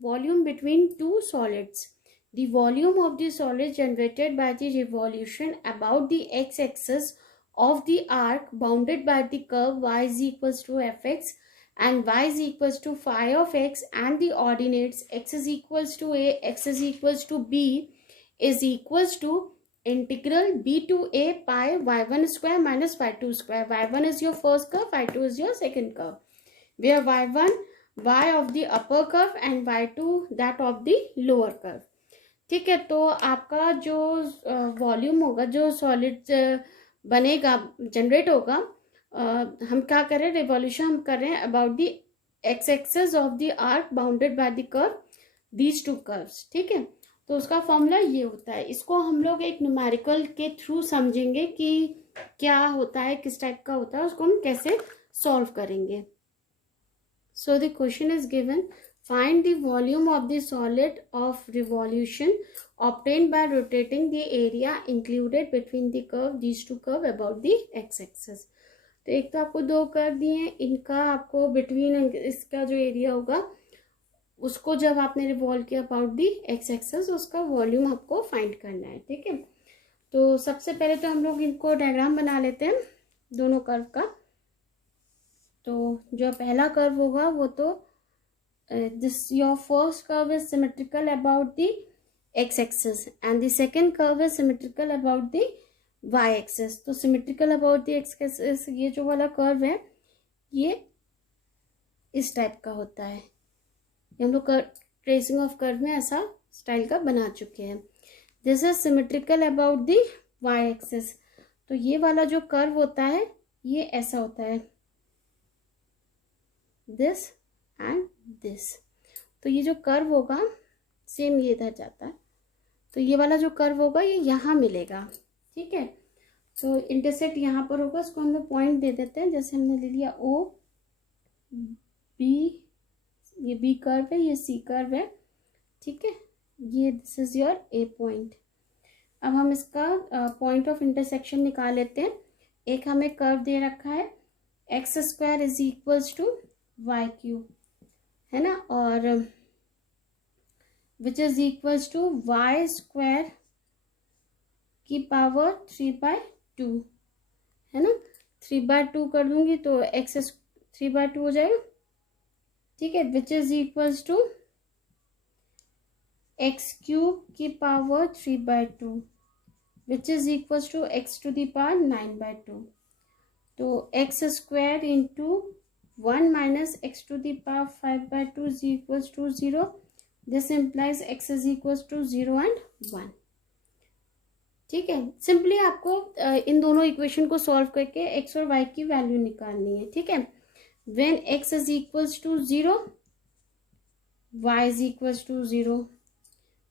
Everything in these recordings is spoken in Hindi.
volume between two solids. The volume of the solid generated by the revolution about the x-axis of the arc bounded by the curve y is equals to fx and y is equals to phi of x, and the ordinates x is equals to a, x is equals to b, is equals to integral b to a pi y1 square minus y2 square. y1 is your first curve, y2 is your second curve, where y1 y of the upper curve and y2 that of the lower curve. ठीक है, तो आपका जो वॉल्यूम होगा, जो सॉलिड बनेगा, जनरेट होगा, हम क्या कर रहे हैं, रिवॉल्यूशन हम कर रहे हैं about the x axis of the arc bounded by the curve, these two curves. ठीक है, तो उसका फॉर्मूला ये होता है. इसको हम लोग एक न्यूमेरिकल के थ्रू समझेंगे कि क्या होता है, किस टाइप का होता है, उसको हम कैसे सॉल्व करेंगे. So the question is given, find the volume of the solid of revolution obtained by rotating the area included between the curve, these two curve about the x-axis. तो एक तो आपको दो कर्व दिए हैं, इनका आपको बिटवीन इसका जो एरिया होगा उसको जब आपने रिवॉल्व किया अबाउट दी एक्स एक्सेस, उसका वॉल्यूम आपको फाइंड करना है. ठीक है, तो सबसे पहले तो हम लोग इनको डायग्राम बना लेते हैं दोनों कर्व का. तो जो पहला कर्व होगा वो तो this your first curve is symmetrical about the x-axis and the second curve is symmetrical about the y-axis. तो symmetrical about the x-axis ये जो वाला कर्व है ये इस टाइप का होता है. हम लोग ट्रेसिंग ऑफ कर्व में ऐसा स्टाइल का बना चुके हैं. This is symmetrical about the y-axis. तो ये वाला जो कर्व होता है ये ऐसा होता है, दिस एंड दिस. तो ये जो कर्व होगा सेम ये इधर जाता है, तो ये वाला जो कर्व होगा ये यहाँ मिलेगा. ठीक है, तो इंटरसेक्ट यहाँ पर होगा, इसको हम लोग पॉइंट दे देते हैं. जैसे हमने ले लिया ओ बी, ये बी कर्व है, ये सी कर्व है. ठीक है, ये this is your A point. अब हम इसका पॉइंट ऑफ इंटरसेक्शन निकाल लेते हैं. एक हमें कर्व दे रखा है x square is equals to y cube, है ना, और which is equals to y square की पावर 3/2, है ना. 3/2 कर दूंगी तो एक्स 3/2 हो जाएगा. ठीक है, which is equals to x cube की power 3/2 which is equals to x to the power 9/2. तो x square into 1 minus x to the power 5/2 is equals to 0. This implies x is equals to 0 and 1. ठीक है, सिंपली आपको इन दोनों इक्वेशन को सॉल्व करके x और y की वैल्यू निकालनी है. ठीक है, when x is equals to 0, y is equals to 0.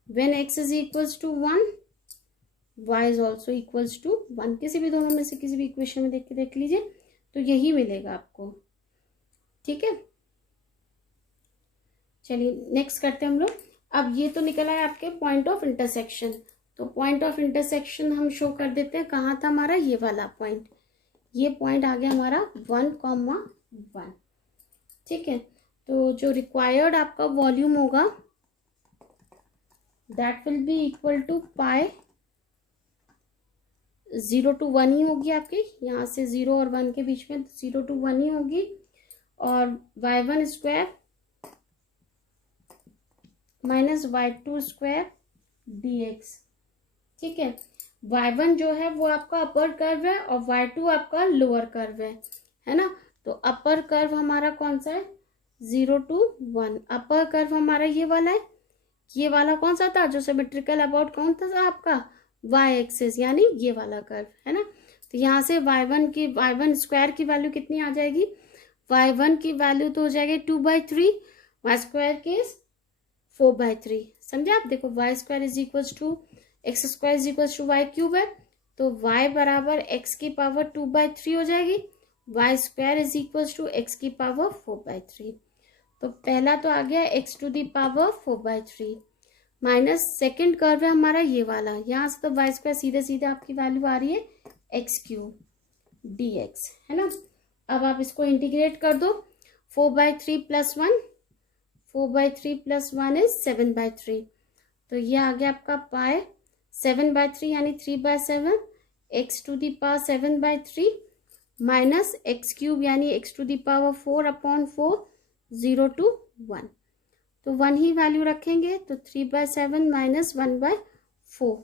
when x is equals to 1, y is also equals to 1. किसी भी दोनों में से किसी भी इक्वेशन में देख लीजिए, तो यही मिलेगा आपको. ठीक है, चलिए नेक्स्ट करते हैं हम लोग. अब ये तो निकला है आपके पॉइंट ऑफ इंटरसेक्शन. तो पॉइंट ऑफ इंटरसेक्शन हम शो कर देते हैं. कहाँ था हमारा ये वाला पॉइंट, ये पॉइंट आ गया हमारा 1,1. ठीक है, तो जो रिक्वायर्ड आपका वॉल्यूम होगा that will be equal to pi 0 to 1 ही होगी आपकी. यहाँ से 0 और 1 के बीच में 0 to 1 ही होगी. और y1 square minus y2 square dx. ठीक है, y1 जो है वो आपका अपर कर्व है और y2 आपका लोअर कर्व है ना. तो अपर कर्व हमारा कौन सा है, 0 to 1. अपर कर्व हमारा ये वाला है. ये वाला कौन सा था जो सिमेट्रिकल अबाउट कौन था आपका, y एक्सिस, यानी ये वाला कर्व, है ना. तो यहाँ से y1 स्क्वायर की वैल्यू कितनी आ जाएगी, y1 की वैल्यू तो हो जाएगी 2/3, y स्क्वायर की 4/3. समझे आप. देखो y square is equals to x square is equals to y cube है, तो y बराबर x की पावर 2/3 हो जाएगी. y square is equals to x की पावर 4/3. तो पहला तो आ गया x to the power 4/3 minus second curve है हमारा ये वाला. यहाँ से तो y स्क्वायर सीधे सीधे आपकी वैल्यू आ रही है x क्यूब dx, है ना. अब आप इसको इंटीग्रेट कर दो. 4/3 + 1, 4/3 प्लस 1 इज 7/3। तो ये आ गया आपका पाई 7/3 यानी 3/7 x to the power 7/3 minus x cube यानी x to the power 4/4 0 to 1। तो 1 ही वैल्यू रखेंगे तो 3/7 माइनस 1/4।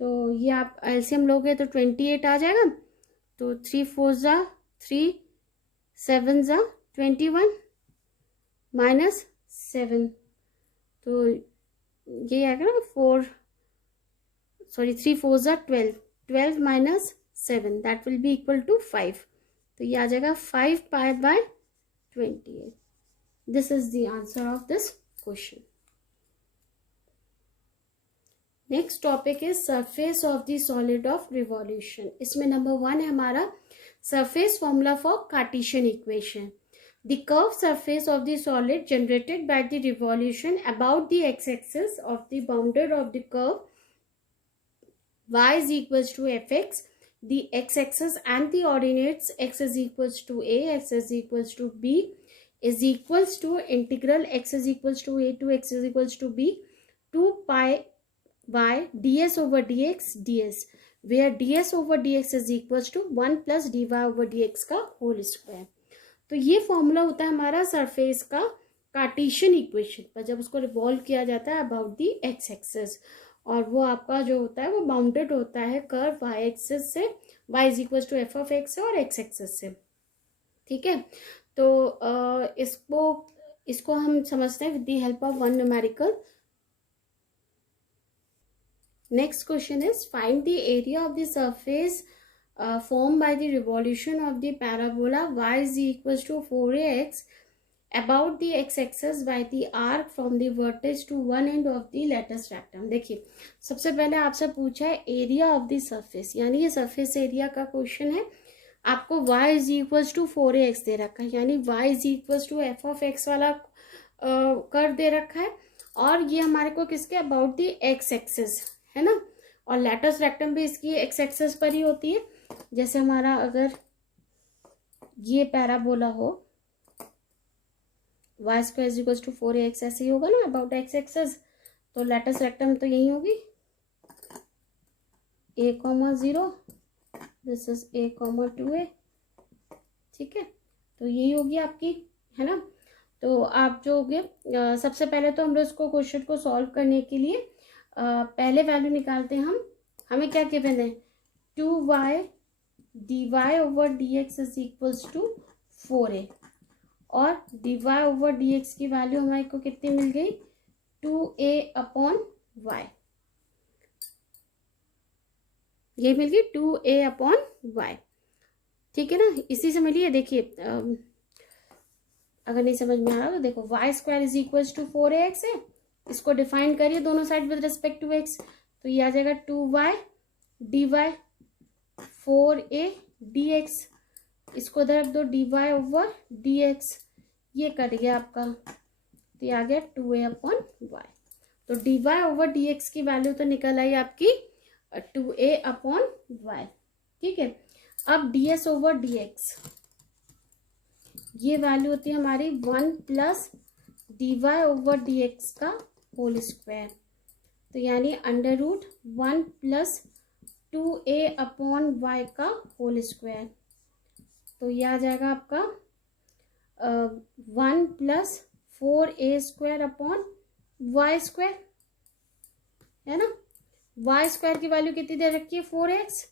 तो ये आप एलसीएम लोगे तो 28 आ जाएगा। तो 3 4 ज़ा 3 7 ज़ा 21 माइनस 7। तो ये आएगा ना 3 4 ज़ा 12 minus 7 that will be equal to 5। तो ये आ जाएगा 5π/28। This is the answer of this question. Next topic is surface of the solid of revolution. इसमें नंबर 1 है हमारा surface formula for Cartesian equation. The curved surface of the solid generated by the revolution about the x-axis of the boundary of the curve y is equals to fx. The x-axis and the ordinates x is equals to a, x is equals to b is equals to integral x is equals to a to x is equals to b 2 pi y ds over dx ds, where ds over dx is equals to 1 plus dy over dx का whole square। तो ये फॉर्मूला होता है हमारा सरफेस का कार्टेशियन इक्वेशन पर जब उसको रिवॉल्व किया जाता है अबाउट दी एक्स एक्सिस, और वो आपका जो होता है वो बाउंडेड होता है कर्व वाई एक्सिस से, y is equal to f of x से और एक्स एक्सिस से। ठीक है, तो इसको हम समझते हैं with the help of one numerical. Next question is find the area of the surface formed by the revolution of the parabola y is equals to 4ax about the x-axis by the arc from the vertex to one end of the lattice rectum। देखिए सबसे पहले आपसे पूछा है एरिया ऑफ द सरफेस, यानी ये सरफेस एरिया का क्वेश्चन है। आपको y is equals to 4ax दे रखा है, यानी y is equals to f of x वाला कर दे रखा है, और ये हमारे को किसके अबाउट द एक्स एक्सिस है ना, और लैटिस रेक्टम भी इसकी एक्स एक्सिस पर ही होती है। जैसे हमारा अगर ये पैराबोला हो y square is equal to 4ax ऐसे ही होगा ना अबाउट एक्स एक्सिस, तो लैटिस रेक्टम तो यही होगी a,0 दिस इज a,2a। ठीक है, तो यही होगी आपकी, है ना। तो आप जो होगे सबसे पहले तो हम लोग इसको क्वेश्चन को सॉल्व करने के लिए पहले वैल्यू निकालते हैं। हमें क्या गिवन है 2y dy over dx is equals to 4a, और dy over dx की वैल्यू हमारे को कितनी मिल गई 2a/y, ये मिल गई 2a/y। ठीक है ना, इसी से मिली है। देखिए अगर नहीं समझ में आ रहा तो देखो y square is equals to 4ax है, इसको डिफाइन करिए दोनों side with respect to x, तो ये आ जाएगा 2y dy 4a dx, इसको इधर रख दो dy over dx, ये कट गया आपका, तो ये आ गया 2a/y। तो dy over dx की वैल्यू तो निकल आई आपकी 2a/y। ठीक है, अब ds over dx ये वैल्यू होती है हमारी 1 प्लस dy over dx का होल स्क्वायर, तो यानी अंडर रूट 1 प्लस 2a/y का होल स्क्वायर, तो ये आ जाएगा आपका 1 प्लस 4a² स्क्वायर, है ना। y स्क्वायर की वैल्यू कितनी दे रखी है 4x,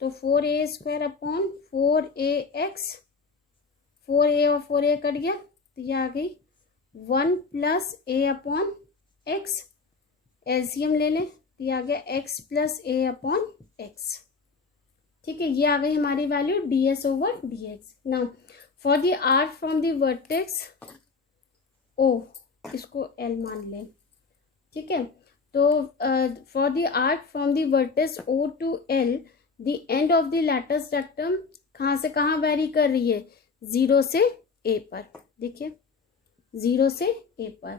तो 4a² 4a और 4a कट गया, तो ये आ गई 1 प्लस a/x, एलसीएम ले लें तो ये आ गया x प्लस a/x। ठीक है, ये आ गई हमारी value ds over dx। Now for the arc from the vertex o, इसको l मान लें। ठीक है, तो for the arc from the vertex o to l the end of the lattice rectum कहाँ से कहाँ वेरी कर रही है 0 से a पर। देखिए 0 से a पर,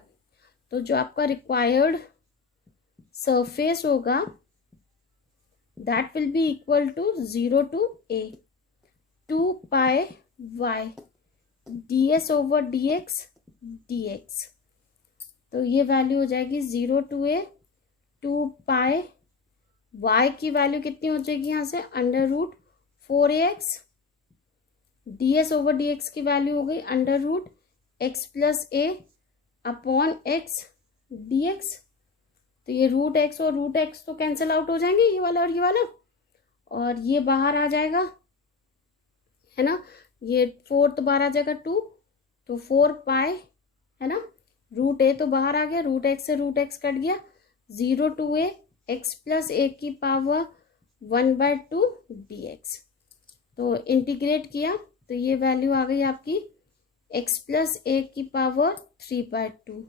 तो जो आपका रिक्वायर्ड सरफेस होगा that will be equal to 0 to a 2 pi y ds over dx dx। तो ये वैल्यू हो जाएगी 0 to a 2 पाई, y की वैल्यू कितनी हो जाएगी यहाँ से √4ax, ds ओवर dx की वैल्यू हो गई √x plus a upon x dx। तो ये √x और √x तो कैंसिल आउट हो जाएंगे, ये वाला और ये वाला, और ये बाहर आ जाएगा, है ना। ये 4 तो बाहर आ जाएगा 2, तो 4 पाई, है ना। √a तो बाहर आ गया, √x से √x कट गया, 0 to a x plus a की पावर 1/2 dx। तो इंटीग्रेट किया तो ये वैल्यू आ गई आपकी x प्लस a की पावर 3/2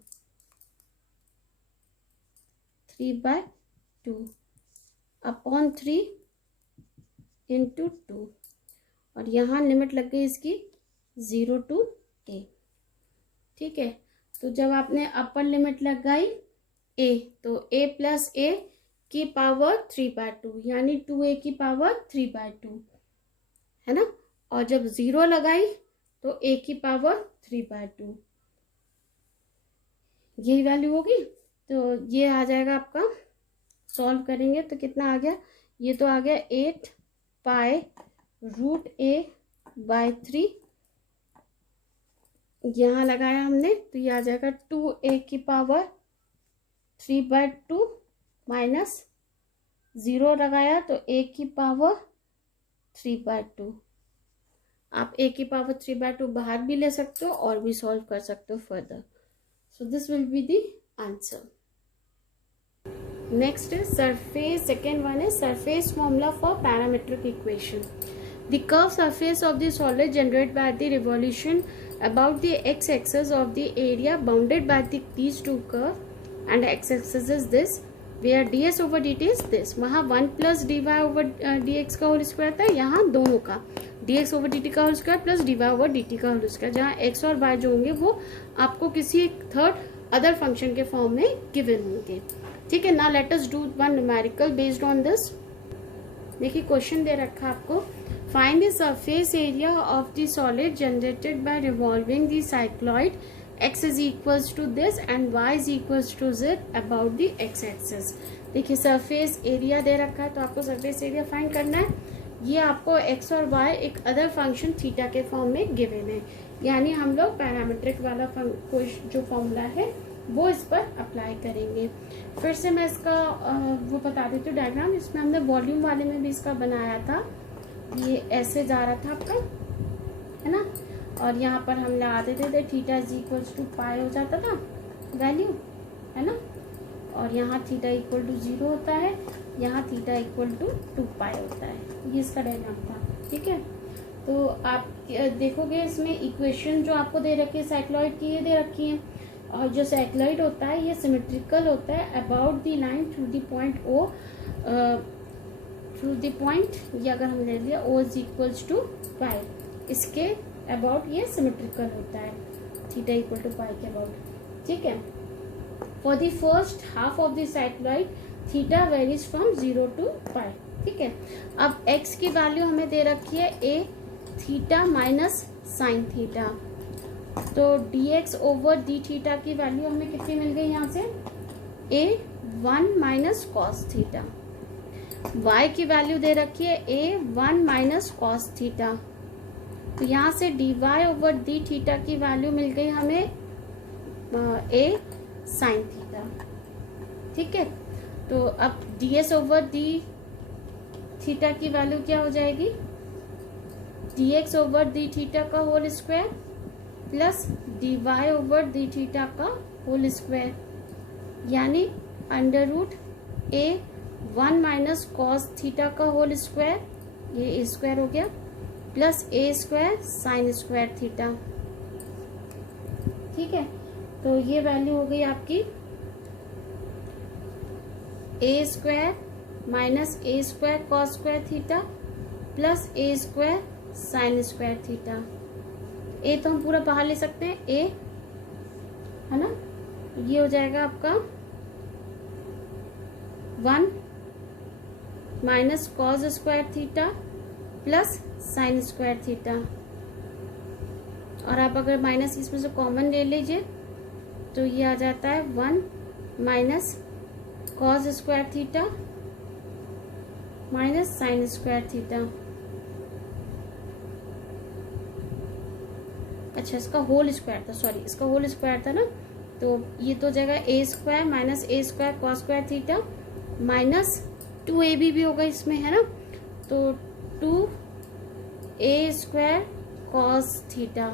अपॉन 3 इंटू 2, और यहाँ लिमिट लग गई इसकी 0 to a। ठीक है, तो जब आपने अपर लिमिट लगाई a, तो a प्लस a की पावर 3/2 यानी 2a की पावर 3/2, है ना। और जब 0 लगाई तो a की पावर 3/2, यही वैल्यू होगी। तो ये आ जाएगा आपका, सॉल्व करेंगे तो कितना आ गया, ये तो आ गया 8 पाई √a/3, यहाँ लगाया हमने तो ये आ जाएगा 2a की पावर 3/2 माइनस 0 लगाया तो a की पावर 3/2। आप a की पावर 3/2 बाहर भी ले सकते हो और भी सॉल्व कर सकते हो further. So this will be the answer. Next is surface, second one is surface formula for parametric equation. The curved surface of the solid generated by the revolution about the x-axis of the area bounded by these two curves, and x-axis is this, where ds over dt is this। वहाँ 1 प्लस dy ओवर dx का होल स्क्वायर था, यहाँ दोनों का dx ओवर dt का whole square plus dy over dt का होल स्क्वायर, जहाँ x और y जो होंगे वो आपको किसी एक थर्ड अदर फंक्शन के फॉर्म में गिवन होंगे। ठीक है, now let us do one numerical based on this. देखिए क्वेश्चन दे रखा आपको, find the surface area of the solid generated by revolving the cycloid x is equals to this and y is equals to z about the x axis. देखिए सरफेस एरिया दे रखा है तो आपको सरफेस एरिया फाइंड करना है। ये आपको x और y एक अदर फंक्शन थीटा के फॉर्म में गिवन है, यानी हम लोग पैरामीट्रिक वाला जो फॉर्मूला है वो इस पर अप्लाई करेंगे। फिर से मैं इसका वो बता देती हूँ डायग्राम, इसमें हमने वॉल्यूम वाले में भी इसका बनाया था। ये ऐसे जा रहा था आपका, है ना, और यहाँ पर हम लगा देते थे थीटा इज इक्वल्स टू पाई हो जाता था वैल्यू, है ना, और यहाँ थीटा इक्वल टू 0 होता है, यहाँ थीटा इक्वल टू 2 पाई होता है। ये इसका डायग्राम था। ठीक है, तो आप देखोगे इसमें इक्वेशन जो आपको दे रखी है साइक्लॉइड की, ये दे रखी है, और जो साइक्लॉइड होता है ये सिमेट्रिकल होता है about the line through the point O, through the point, ये अगर हम ले लिया O is equals to pi, इसके अबाउट ये सिमेट्रिकल होता है, थीटा इक्वल टू पाई के अबाउट। ठीक है, for the first half of the cycloid theta varies from 0 to पाई। ठीक है, अब x की वैल्यू हमें दे रखी है a theta minus sine theta, तो dx ओवर डी थीटा की वैल्यू हमें कितनी मिल गई यहाँ से, a 1 minus cos theta. y की वैल्यू दे रखी है a 1 माइनस कॉस थीटा, तो यहाँ से dy ओवर डी थीटा की वैल्यू मिल गई हमें a साइन थीटा। ठीक है, तो अब ds ओवर डी थीटा की वैल्यू क्या हो जाएगी, dx ओवर डी थीटा का whole square plus dy over d theta का होल स्क्वायर, यानी under root a 1 minus cos theta का होल स्क्वायर, ये a स्क्वायर हो गया, plus a square sine square theta. ठीक है, तो ये वैल्यू हो गई आपकी a square minus a square cos square theta plus a square sine square theta. a तो हम पूरा बाहर ले सकते हैं, a है ना, ये हो जाएगा आपका 1 minus cos square theta plus sign square theta, और आप अगर माइनस इसमें से कॉमन ले लीजिए तो ये आ जाता है 1 minus cos square theta minus sine square theta. अच्छा, इसका होल स्क्वायर था, सॉरी इसका होल स्क्वायर था ना, तो ये तो हो जाएगा a square minus a square cos square theta minus 2ab भी होगा इसमें, है ना, तो 2a square cos theta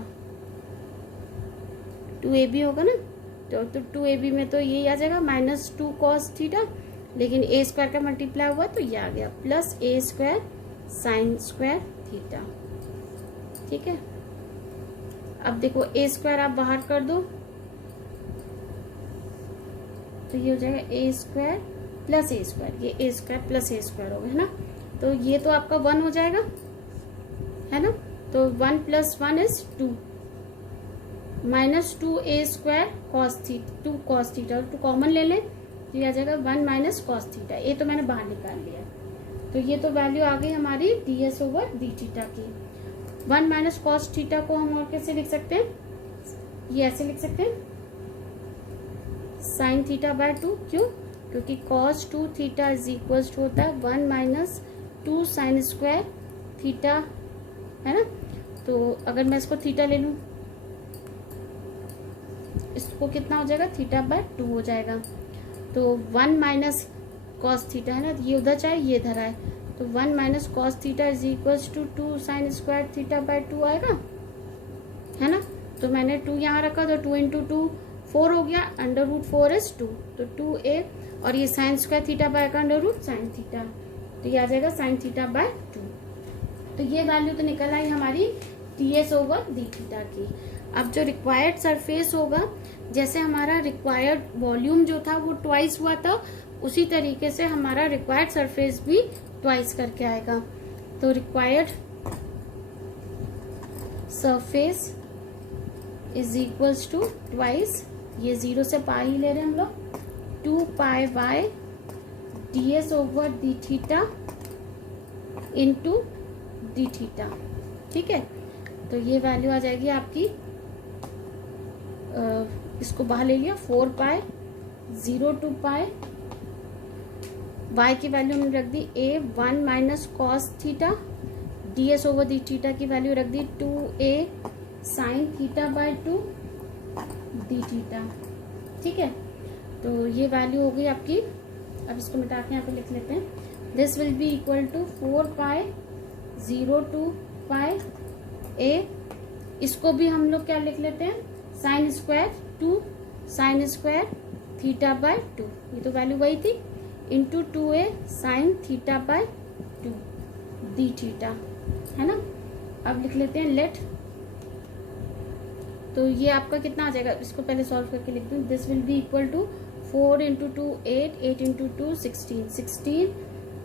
2ab होगा ना, तो 2ab में तो यही आ जाएगा माइनस 2 कॉस थीटा, लेकिन ए स्क्वायर का मल्टीप्लाई हुआ तो ये आ गया प्लस ए स्क्वायर साइन स्क्वायर थीटा। ठीक है, अब देखो ए स्क्वायर आप बाहर कर दो तो ये हो जाएगा a square plus A square, ये ए स्क्वायर प्लस ए स्क्वायर होगा, है ना, तो ये तो आपका 1 हो जाएगा, है ना, तो 1 plus 1 is 2 minus 2a square cos theta 2 cos theta, तो कॉमन ले लें तो ये आ जाएगा 1 माइनस कॉस थीटा, ये तो मैंने बाहर निकाल लिया, तो ये तो वैल्यू आ गई हमारी ds ओवर डी थीटा की। 1 माइनस कॉस थीटा को हम और कैसे लिख सकते हैं, ये ऐसे लिख सकते हैं साइन थीटा बाय 2, क्यों, क्योंकि cos 2 theta is equal to होता है 1 माइनस 2 साइन स्क्वायर थीटा, है ना, तो अगर मैं इसको थीटा ले लूं इसको कितना हो जाएगा, थीटा बाय 2 हो जाएगा, तो 1 माइनस कॉस थीटा, है ना, ये उधर चाहे ये इधर आए, तो 1 minus cos theta is equal to 2 sine square theta by 2 आएगा, है ना, तो मैंने 2 यहाँ रखा तो 2 इंटू 2 4 हो गया, अंडर रूट 4 इज 2, तो 2a और ये साइन स्क्वायर थीटा बाय का अंडर रूट साइन थीटा, तो ये आ जाएगा साइन थीटा बाय 2। तो ये वैल्यू तो निकल आई हमारी ds ओवर डी थीटा की। अब जो रिक्वायर्ड सरफेस होगा, जैसे हमारा रिक्वायर्ड वॉल्यूम जो था वो ट्वाइस हुआ था, उसी तरीके से हमारा रिक्वायर्ड सरफेस भी ट्वाइस करके आएगा, तो required surface is equals to twice, ये 0 से पाई ही ले रहे हैं हम लोग, 2 pi by ds over d theta into D theta. ठीक है, तो ये वैल्यू आ जाएगी आपकी, इसको बाहर ले लिया 4 पाई 0 टू पाई, y की वैल्यू हमने रख दी a 1 minus cos theta, ds over d theta की वैल्यू रख दी 2a sine theta by 2 d theta. ठीक है, तो ये वैल्यू हो गई आपकी। अब इसको मिटा के यहाँ पे लिख लेते हैं, this will be equal to 4 pi 0 to pi a, इसको भी हम लोग क्या लिख लेते हैं, sine square 2 sine square theta by 2, ये तो वैल्यू वही थी, into 2a sine theta by 2 d theta, है ना। अब लिख लेते हैं लेट, तो ये आपका कितना आ जाएगा, इसको पहले सॉल्व करके लिख दूँ, this will be equal to 4 into 2 8, 8 into 2 16, 16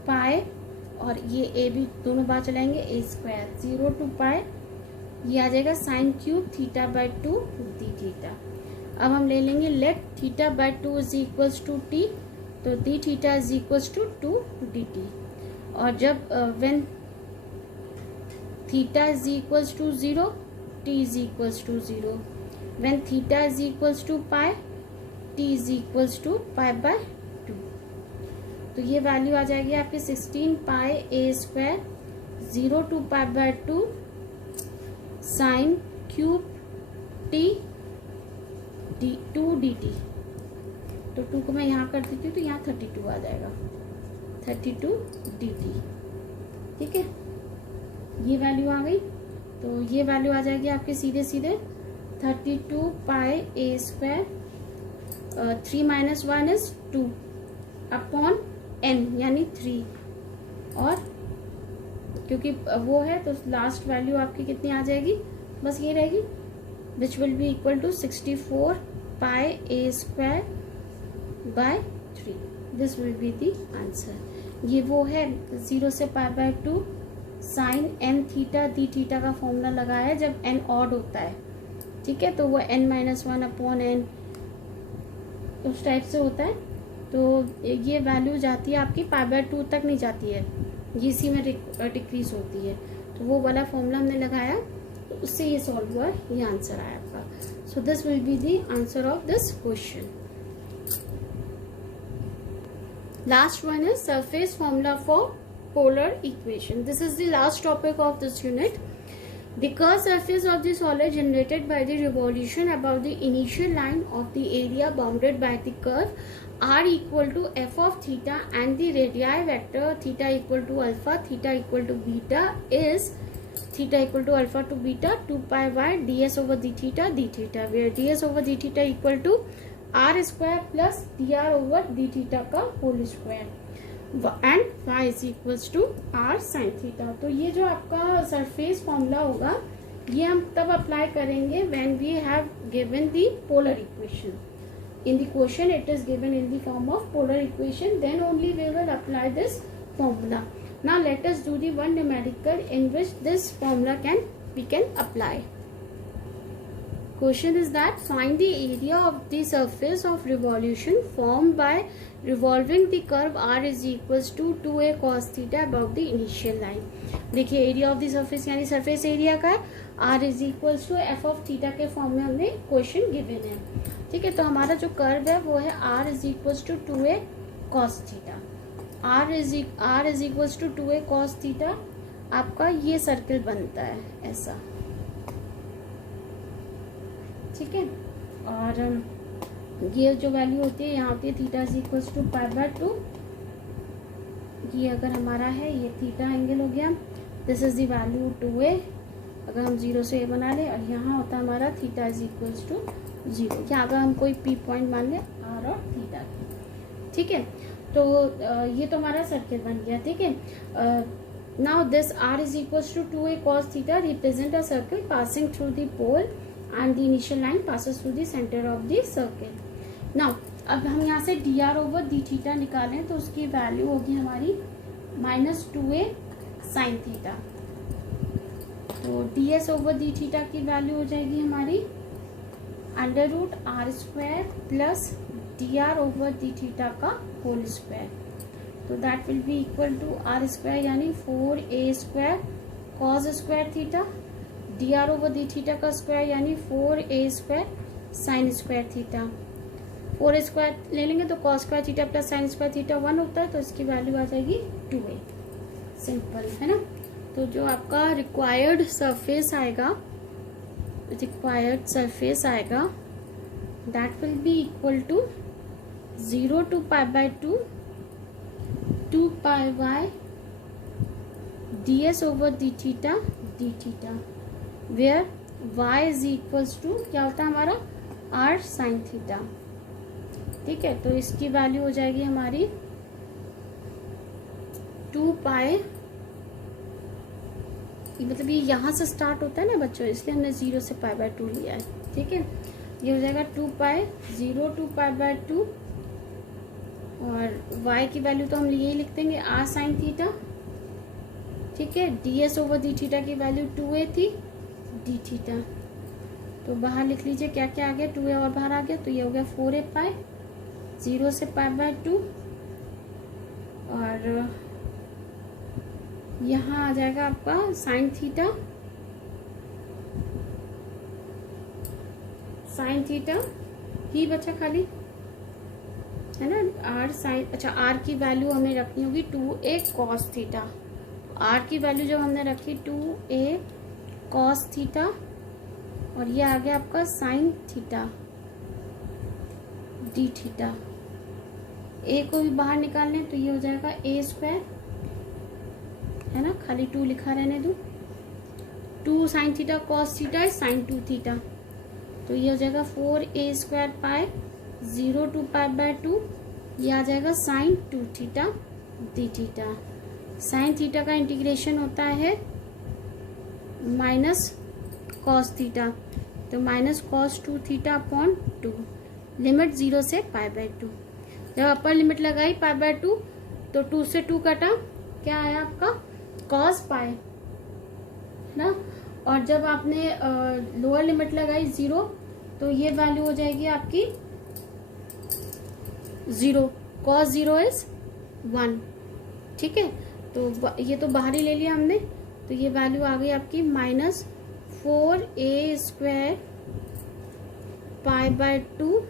pi, और ये ए भी दोनों बार चलाएंगे, ए स्क्वायर 0 टू पाई, ये आ जाएगा sine cube theta by 2 d theta. अब हम ले लेंगे let theta by 2 is equals to t, तो d theta is equals to 2 d t, और जब when theta is equals to 0 t is equals to 0, when theta is equals to pi, t is equals to pi by 2, तो ये वैल्यू आ जाएगी आपकी 16 pi a square 0 to pi by 2 sine cube t d 2 dt, तो 2 को मैं यहाँ कर देती हूँ तो यहाँ 32 आ जाएगा, 32 dt। ठीक है, ये वैल्यू आ गई, तो ये वैल्यू आ जाएगी आपके सीधे सीधे 32 पाई a square 3 minus 1 is 2 upon n यानी 3, और क्योंकि वो है तो लास्ट वैल्यू आपकी कितनी आ जाएगी, बस ये रहेगी, which will be equal to 64 pi a square by 3, this will be the answer. ये वो है 0 से pi by 2 sine n theta d theta का फॉर्मूला लगाया है जब एन ऑड होता है। ठीक है, तो वो n माइनस 1 अपॉन एन उस टाइप से होता है, तो ये वैल्यू जाती है आपकी पाई बाय 2 तक नहीं जाती है, ये इसी में डिक्रीज होती है, तो वो वाला फॉर्मूला हमने लगाया, तो उससे ये सॉल्व हुआ, ये आंसर आया आपका। So this will be the answer of this question. Last one is surface formula for polar equation. This is the last topic of this unit. The curved surface of the solid generated by the revolution above the initial line of the area bounded by the curve r equal to f of theta and the radii vector theta equal to alpha, theta equal to beta is theta equal to alpha to beta 2 pi y ds over d theta, where ds over d theta equal to r square plus dr over d theta का whole square and y is equals to r sin theta. तो ये जो आपका सरफेस फॉर्मूला होगा ये हम तब अप्लाई करेंगे when we have given the polar equation. In the question it is given in the form of polar equation, then only we will apply this formula. Now let us do the one numerical in which this formula we can apply. Question is that find the area of the surface of revolution formed by revolving the curve r is equals to 2a cos theta above the initial line। देखिए एरिया ऑफ द सरफेस यानी सरफेस एरिया का है, r is equals to f of theta के फॉर्म में हमें क्वेश्चन गिवन है। ठीक है, तो हमारा जो कर्व है वो है r is equals to 2a cos theta. r is equals to 2a cos theta आपका ये सर्किल बनता है ऐसा। ठीक है, और ये जो वैल्यू होती है यहाँ होती है theta is equals to pi by 2। ये अगर हमारा है ये थीटा एंगल हो गया, this is the value 2a, अगर हम 0 से a बना ले, और यहाँ होता है हमारा थीटा इज इक्वल्स टू 0। यहाँ अगर हम कोई p पॉइंट मान ले r और थीटा। ठीक है, तो ये तो हमारा सर्किल बन गया। ठीक है, now this r is equals to 2a cos theta represent a circle passing through the pole and the initial line passes through the center of the circle. Now अब हम यहाँ से dr over d थीटा निकालें तो उसकी वैल्यू होगी हमारी -2a sin थीटा। तो ds over d थीटा की वैल्यू हो जाएगी हमारी √r² plus dr over d theta का होल स्क्वायर। तो that will be equal to r² यानी 4a² cos square theta, dr over d theta का स्क्वायर यानी 4a² sign square theta. 4a square ले लेंगे तो cos square theta plus sign square theta 1 होता है, तो इसकी वैल्यू आ जाएगी 2a। सिंपल है ना। तो जो आपका रिक्वायर्ड सरफेस आएगा that will be equal to 0 to pi by 2 2 pi y ds over d theta where y is equals to क्या होता है हमारा r साइन थीटा। ठीक है, तो इसकी वैल्यू हो जाएगी हमारी 2 पाई, मतलब ये यहाँ से स्टार्ट होता है ना बच्चों, इसलिए हमने 0 से पाई बाय 2 लिया है। ठीक है, ये हो जाएगा 2 पाई 0 to पाई बाय 2, और y की वैल्यू तो हम यही लिख देंगे r साइन थीटा। ठीक है, ds ओवर डी थीटा की वैल्यू 2a थी, डी थीटा तो बाहर लिख लीजिए क्या क्या आ गया, 2a और बाहर आ गया, तो ये हो गया 4a पाई 0 से पाई बाय 2, और यहाँ आ जाएगा आपका साइन थीटा ही बचा खाली, है ना, r साइन। अच्छा, r की वैल्यू हमें रखनी होगी 2a cos थीटा। r की वैल्यू जो हमने रखी 2a cos थीटा, और ये आ गया आपका sine theta d theta. a को भी बाहर निकाल लें तो ये हो जाएगा a², है ना, खाली 2 लिखा रहने दो। 2 sine theta cos theta is sine 2 theta, तो ये हो जाएगा 4a² pi 0 to pi by 2, ये आ जाएगा sine 2 theta d theta. Sine theta का इंटीग्रेशन होता है माइनस कॉस थीटा, तो minus cos 2 theta upon 2, limit 0 से पाई बाय 2। जब अपर लिमिट लगाई पाई बाय 2 तो 2 से 2 कटा, क्या आया आपका कॉस पाई, है ना, और जब आपने लोअर लिमिट लगाई 0 तो ये वैल्यू हो जाएगी आपकी 0, कॉस 0 इज 1। ठीक है, तो ये तो बाहर ही ले लिया हमने, तो ये वैल्यू आ गई आपकी 4a² पाई बाय 2।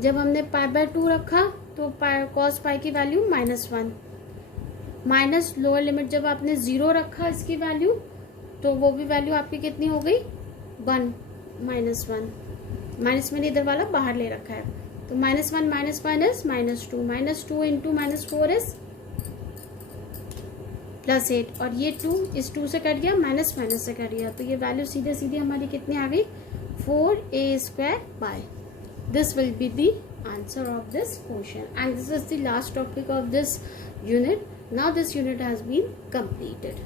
जब हमने पाई बाय 2 रखा तो कॉस पाई की वैल्यू -1, माइनस लोअर लिमिट जब आपने 0 रखा इसकी वैल्यू, तो वो भी वैल्यू आपकी कितनी हो गई 1, -1। माइनस मैंने इधर वाला बाहर ले रखा है, तो -1 माइनस माइनस -2 इंटू -4 इज +8, और ये 2 इस 2 से कट गया, माइनस माइनस से कट गया, तो ये वैल्यू सीधे सीधे हमारी कितनी आ गई 4a² by. This will be the answer of this question, and this is the last topic of this unit. Now this unit has been completed.